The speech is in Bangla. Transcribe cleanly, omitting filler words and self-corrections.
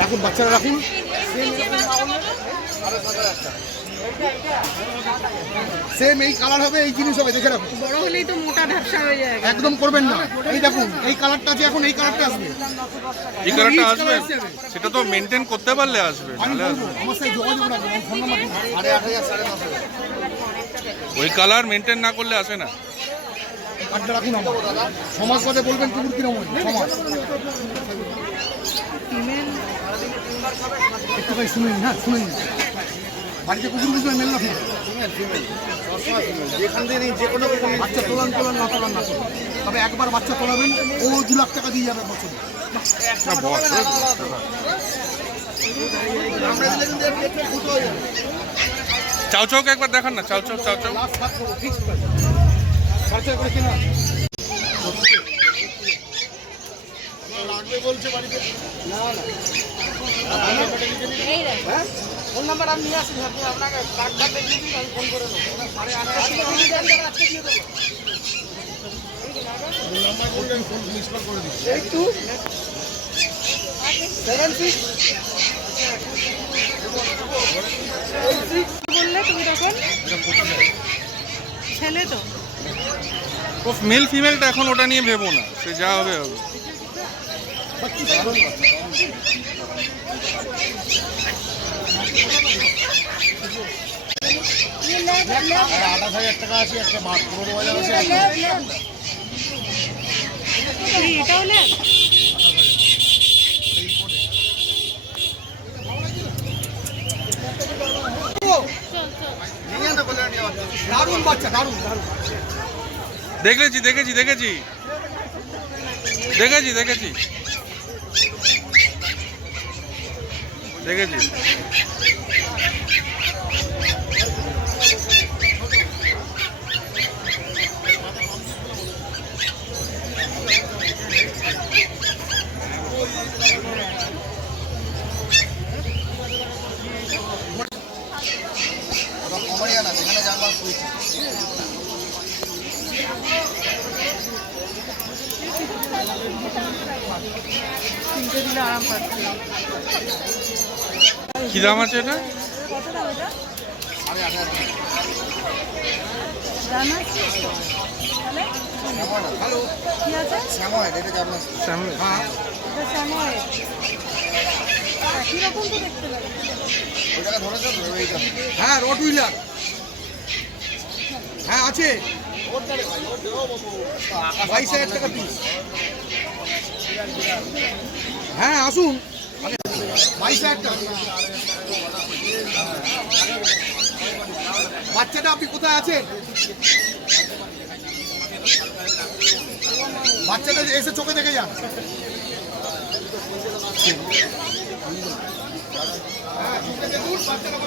রাখুন, বাচ্চারা রাখুন। সেম এই কালার হবে, এই জিনিস হবে, দেখে রাখুন। বড় হলেই তো মোটা ঝাপসা হয়ে যায়। একদম করবেন না। এই দেখুন, এই কালারটা আছে, এখন এই কালারটা আসবে। এই কালারটা আসবে, সেটা তো মেনটেন করতে পারলে আসবে, আমি নাহলে বলবো, আসবে। আমার সাথে যোগাযোগ রাখবেন, আমার ফোন নাম্বার দিন। 8,500, 10,500। ওই কালার মেনটেন না করলে আসে না। কার্ডটা রাখুন আমার। সমাজবাদে বলবেন কুকুর কিরকম সমাজ। একটু ভাই শুনুন, হ্যাঁ শুনুন। বাড়িতে কুকুর বুঝবেন, মেল না ফিরে যেখান থেকে যে কোনো বাচ্চা তোলান না তোলান না তোলান, তবে একবার বাচ্চা তোলাবেন, ও 2 লাখ টাকা দিয়ে যাবে বছর। চাও চাওকে একবার দেখান না, চাও চাও চাও চাও। বলছে বাড়িতে না না ফোন নাম্বার আমি নিয়ে আসি, আপনি আপনাকে কার্ডটা দিয়ে দিন, আমি ফোন করে নেবো। 8,500 দিয়ে দেবো। নাম্বার বললেন, ফোন মিস কল করে দিচ্ছি। 8276 বললে তুমি তখন ছেলে তো ও মেল ফিমেলটা এখন ওটা নিয়ে ভেবো না, সে যা হবে হবে। 28,000 টাকা আছে, একটা পুরো বাজার আছে। এটা হলে দারুণ বাচ্চা, দারুণ দারুণ। দেখেছি দেখেছি দেখেছি দেখেছি দেখেছি দেখেছি। কিনতে দিলে আরাম পাচ্ছে। কি দাম আছে এটা? কত দাম এটা? জানা আছে? তাহলে হ্যালো, কি আছে? শ্যাময়, এটা কি আপনার? হ্যাঁ, এটা স্যাময়েড। একই রকম তো দেখতে লাগে। ওইটাকে ধরেছো তো, এইটা। হ্যাঁ, রড হুইলার। হ্যাঁ আছে, 22,000 টাকা পিস। হ্যাঁ আসুন, 22,000 টাকা। বাচ্চাটা আপনি কোথায় আছেন? বাচ্চাটা এসে চোখে দেখে যান। হ্যাঁ, চোখে দেখুন, বাচ্চাটা